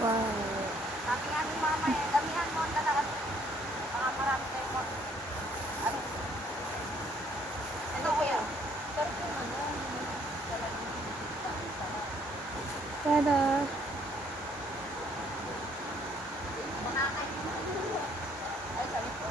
Wow. Sabi nga ni mama eh, damihan mo ang dala. Baka marami kayo mag... Ano? Ito kuya. Sarap yung ano. Tada. Baka kayo. Ay, sabi ko.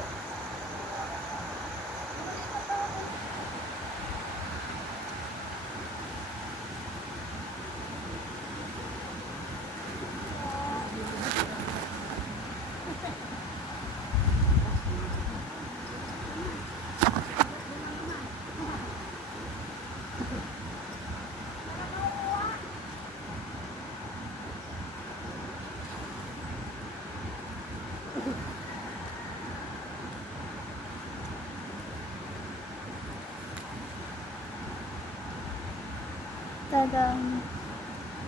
Tadang.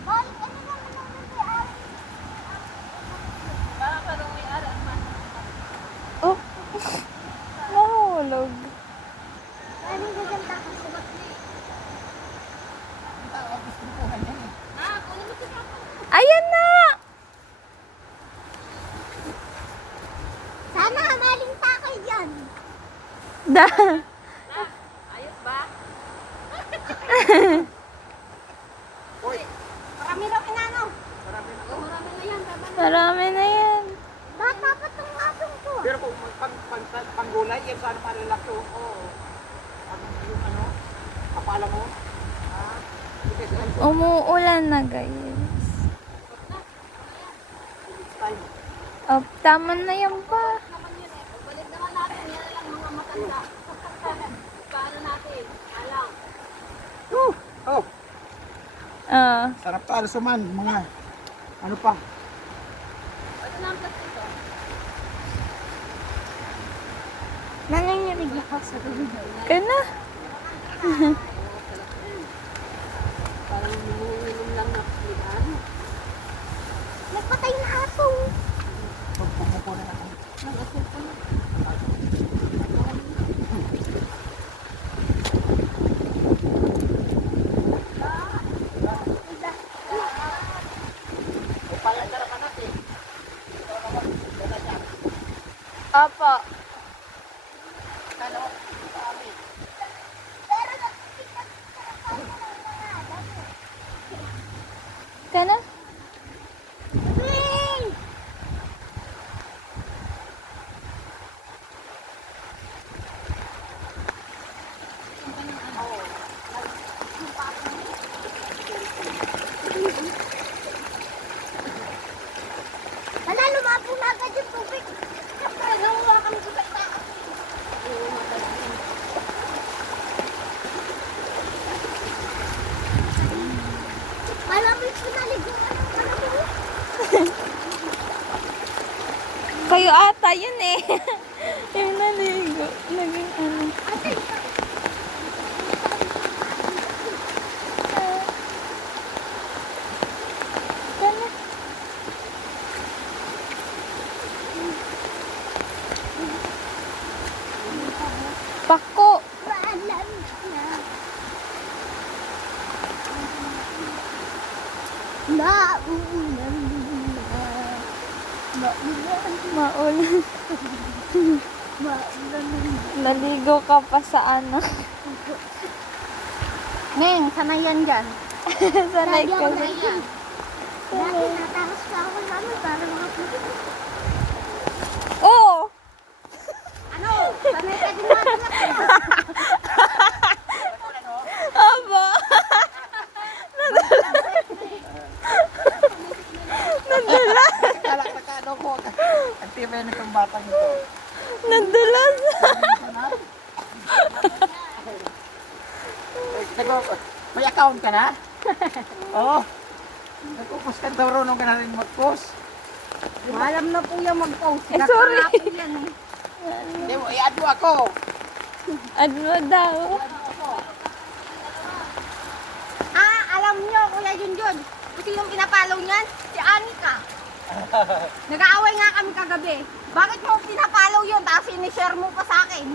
Hoy, ano naman ang nangyari? Baka pa daw may ara man. Oh. Nahulog. Ano gaganda ka sa bakli? Ah, kunin mo siya. Ayan na! Sana maling takay dyan. Da. Ayos ba? Marami raw inano. Marami na yan. Marami na yan. Bata pa itong atong ko. Pero kung panggulay, yan sana marilak to. Oo. Yung ano, kapala mo. Umuulan na guys. Time. Oh, tama na yan pa. Naman yun eh. Pagbalik naman natin, yan lang mga matanda. Paano natin? Alam. Oh, Ah. sarap talo suman. Mga, ano pa? Ano na ang plastic ko? Nanginginig ako sa tubig. Kana? Parang nangunginom lang na pilihan. Nagpatay na aso. Pagpupo na ako. Nag-aso pa na. Opo. Kana? Wala, lumapo na agad yung tubig. Nakuha kami sa salita. Malapit ko naliguan ang malamig. Kayo ata yun eh. Yung naligo. Naging ano. Kana? Pako. Maalam na. Maulan na. Maulan. Maulan. Maulan na. Naligo ka pa sa ano. Neng, sana yan dyan. Sanay Lagi ka ako na. na yan. Dati natakas ka ako namin para makapulit. Oo. Ano? Sanay ka din natin na kaya. Aba. Nadulas. Kalak-lakado ko. Ang tibay na itong batang ito. Nadulas. May account ka na? Oo. Nagpupus ka daw rin ka na rin mag-post. Alam na po yung mag-post. Eh, sorry. Nakakapin yan eh. Hindi mo, i-add mo ako. Ano daw? Ah, alam nyo, Kuya Junjun. Kasi yung pinapalaw niyan, si Anika. Nag-aaway nga kami kagabi. Bakit mo pinapalaw yun? Tapos sinishare mo pa sa akin.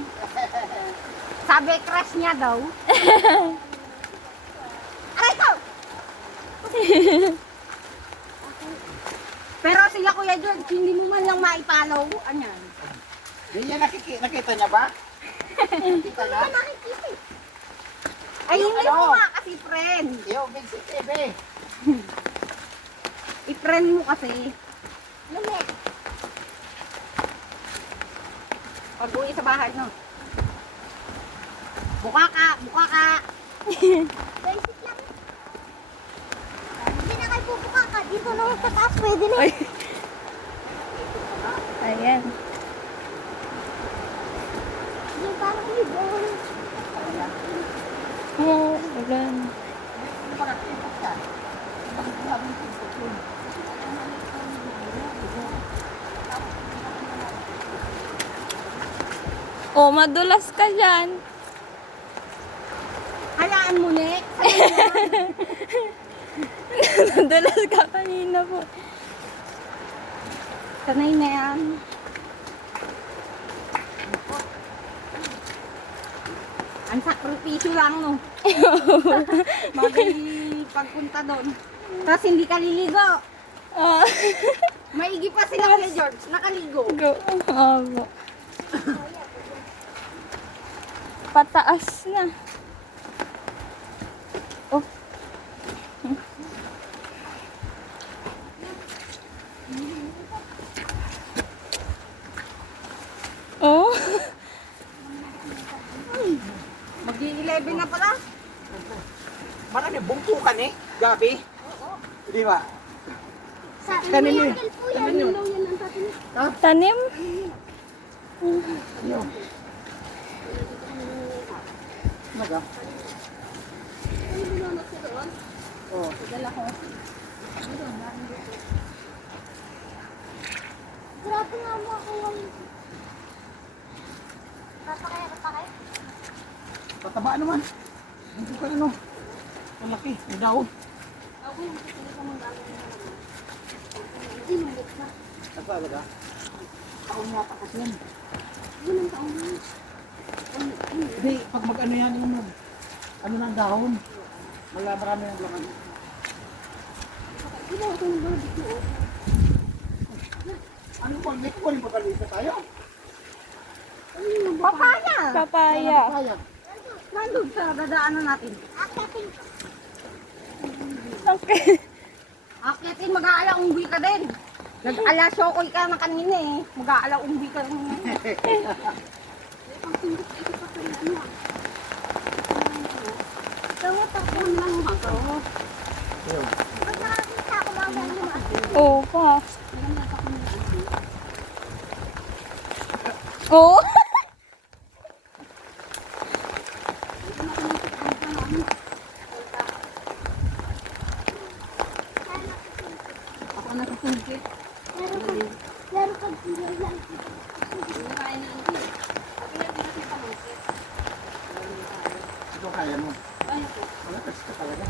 Sabi, crush niya daw. Aray ko! Pero sila Kuya George, hindi mo man lang maipalaw. Anyan. Di niya nakita niya ba? Nakita niya? Ay, Yung hindi ano? mo nga kasi friend. Yung Big City TV. I-friend mo kasi. Lumi. Pag-uwi sa bahay, no? Buka ka, buka ka. Basic lang. Hindi na kayo pupuka ka. Dito naman sa taas, pwede na. Ay. Ayan. Yung parang ibon. Oh, ulan. Oh, madulas ka dyan. Hayaan mo, Nek. Madulas ka kanina po. Sanay na yan. Ang sakripisyo lang, no? Bagay pagpunta doon. Tapos hindi ka liligo. Ah, Maigi pa sila Kuya George, nakaligo. go. Opo. Pataas na. Oh. Oh. Mag-11 na pala. Marami bungkukan eh, Gabi. Di ba? Sa Tanim yun. Miracle po yan. Yung daw yan ang tatin. Tanim? Naga. Oh. Grabe nga mo ako yung... Papakaya, papakaya. Tataba naman. Bungkukan ano. Malaki. Ang daon. Ano talaga? Taon yata kasi yan. Hindi, pag mag-ano yan yung ano ng dahon. Marami ang laman. Ano ba? May kukunin pa kalisa tayo? Papaya. Papaya. Kaya. Nandun sa dadaanan natin. Okay. Akitin, mag-aala unggoy ka din. Nag-ala syokoy ka na kanina eh. Mag-aala unggoy ka rin. Tawag ako lang ako. Ayun. Pag nakakita ako mamaya yung Oh, pa. Oh. Ako natutungkit. Laro pag sila lang. Ito kaya mo. Wala kasi ka talaga.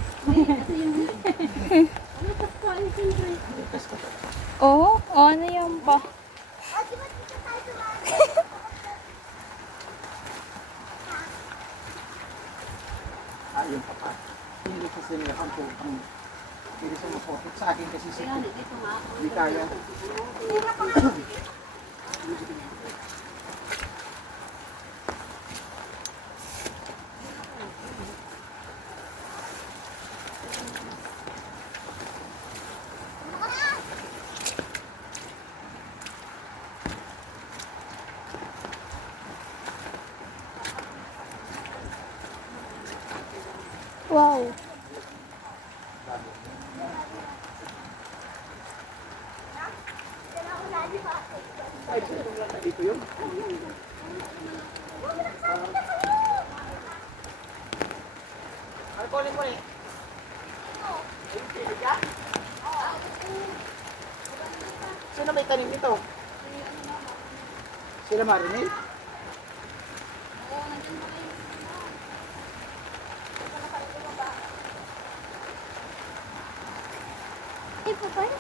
Test ka talaga. Oh, ano yan pa? O, di ba dito tayo tumakas? Ayun pa pa. Hindi kasi nilakang po ang hindi sa mapotot. Sa akin kasi sa hindi kaya. Wow. Ay, sino lang na dito yun? Ano kunin mo eh? Ayun, pili ka? Sino may tanim nito? Sila Marinel? Ay, papaya.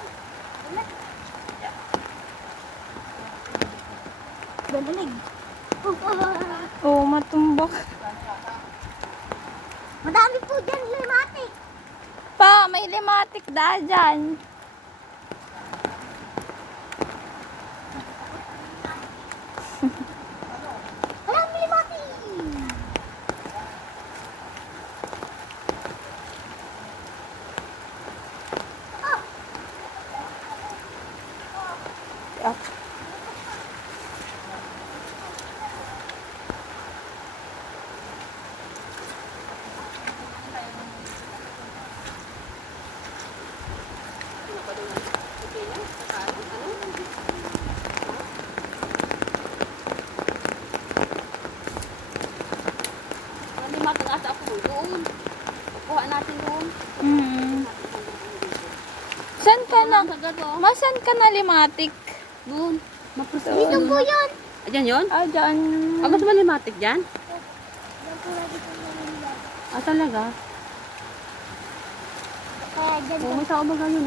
Dalalig. Oh, matumbak. Madami po dyan, limatic. Pa, may limatic da dyan. matag-asa ako doon. Kuha natin doon. Saan ka na? Sagad oh. Masan ka na limatik? Doon. Maprosa. Dito po yun. Ayan yun? Ah, dyan. Ah, mas malimatik dyan? Yan po lagi kong nalila. Ah, talaga? Kaya dyan Oo, sa umaga yun.